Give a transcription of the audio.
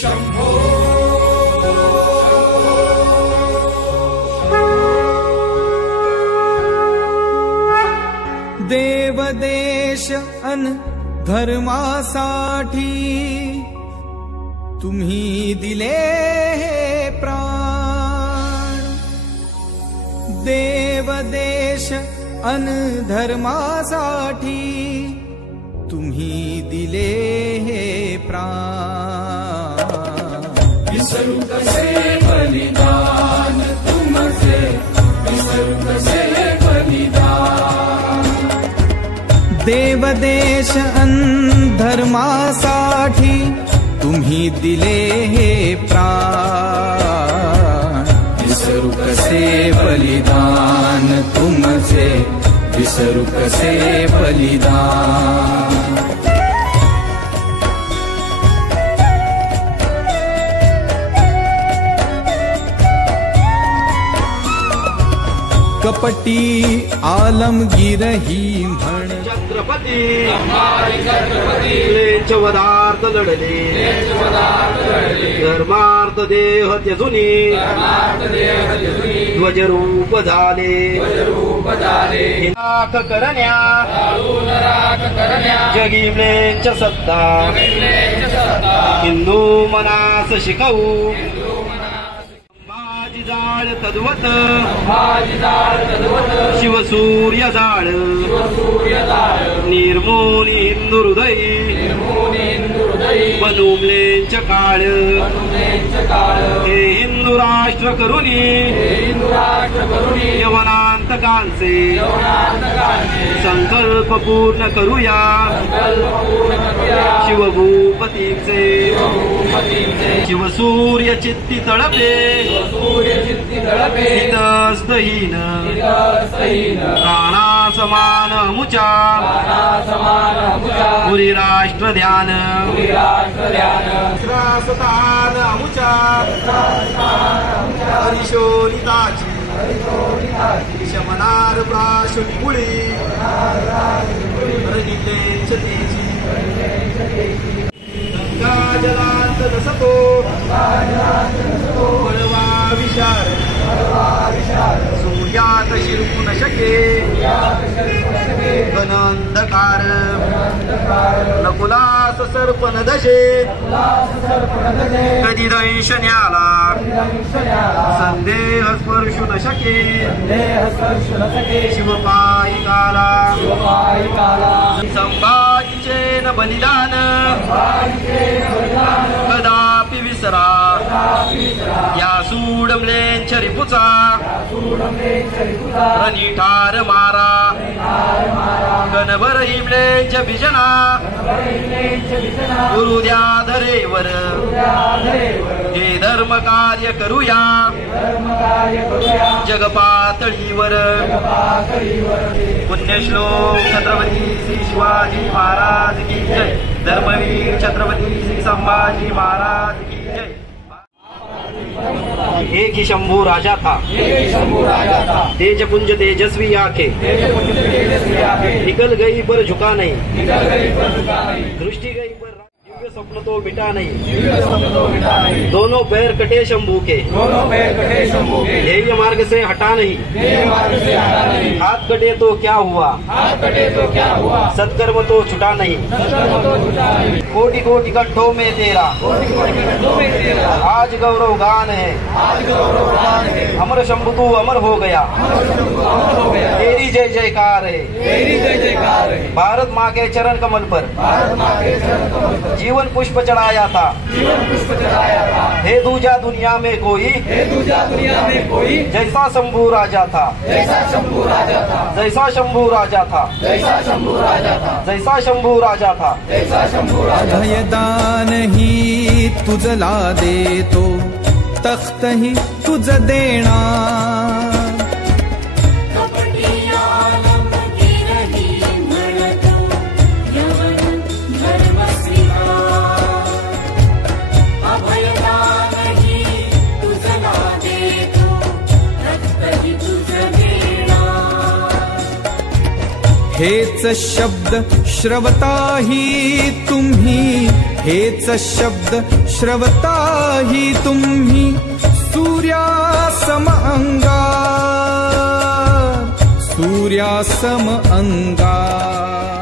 शंभो देवदेश अन धर्मासाठी तुम्ही दिले प्राण। देवदेश अन धर्मासाठी तुम्ही दिले प्राण। विसरू कसे बलिदान तुमचे, विसरू कसे बलिदान। देवदेश अन धर्मासाठी तुम्ही दिले प्राण। विसरू कसे बलिदान तुमचे, विसरू कसे बलिदान। कपटी आलमगीर ही म्हण छत्रपती क्लेश पदार्थ लढले, धर्मार्थ देह त्यजुनी ध्वजरूप झाले। राख करण्या जगी म्लेच्छ सत्ता, हिंदू मनास शिकवू जाळ तद्वत, शिवसूर्य जाळ निर्मोनी हिंदू हृदय, बनूमलेंच काळ हे हिंदू राष्ट्र करुणी यवनांतकांचे संकल्प पूर्ण करूया। शिवभूपतींचे शिवसूर्य चित्ती तळपे, हितस्तहीन प्राणा समान मुचा, पुरी राष्ट्र ध्यान त्रासतान मुचा। हरिशोनिताची शमनार प्राशुनी मुळी, रहितेच तेजी गंगा जलांत नसतो, वळवा विशार सूर्यात शिरकू न शके। घनंधकार नकुलास सर्पन दशे, कधी दंशन्याला संदेह स्पर्शू न शके। शिवपायिकाला संभाजीचे न बलिदान कदापि विसरा। या सूडमलेंच रिपुचा रनिठार मारा। कणभर हिमलेंच भिजना गुरु द्या धरेवर, हे धर्म कार्य करूया जगपातळीवर। पुण्यश्लोक छत्रपती श्री शिवाजी महाराज की जय। धर्मवीर छत्रपती श्री संभाजी महाराज की जय। एक ही शंभू राजा था, तेज पुंज तेजस्वी आंखें, निकल गई पर झुका नहीं, दृष्टि गई पर दिव्य स्वप्न तो मिटा नहीं। दोनों पैर कटे शंभू के, ध्येय मार्ग से हटा नहीं। हाथ कटे तो क्या हुआ, सत्कर्म तो छुटा नहीं। कोटि कोटि कंठों में तेरा आज गौरव गान है। अमर शंभु तू अमर हो गया, तेरी जय जयकार है। भारत माँ के चरण कमल पर जीवन पुष्प चढ़ाया था। हे दूजा दुनिया में कोई जैसा शंभू राजा था, जैसा शंभू राजा था, जैसा शंभू राजा था। अभयदान ही तुझला देतो, तख्त ही तुझ देणार। हेच शब्द श्रवताही तुम्ही, हेच शब्द श्रवताही तुम्ही, सूर्यासम अंगार, सूर्यासम अंगार.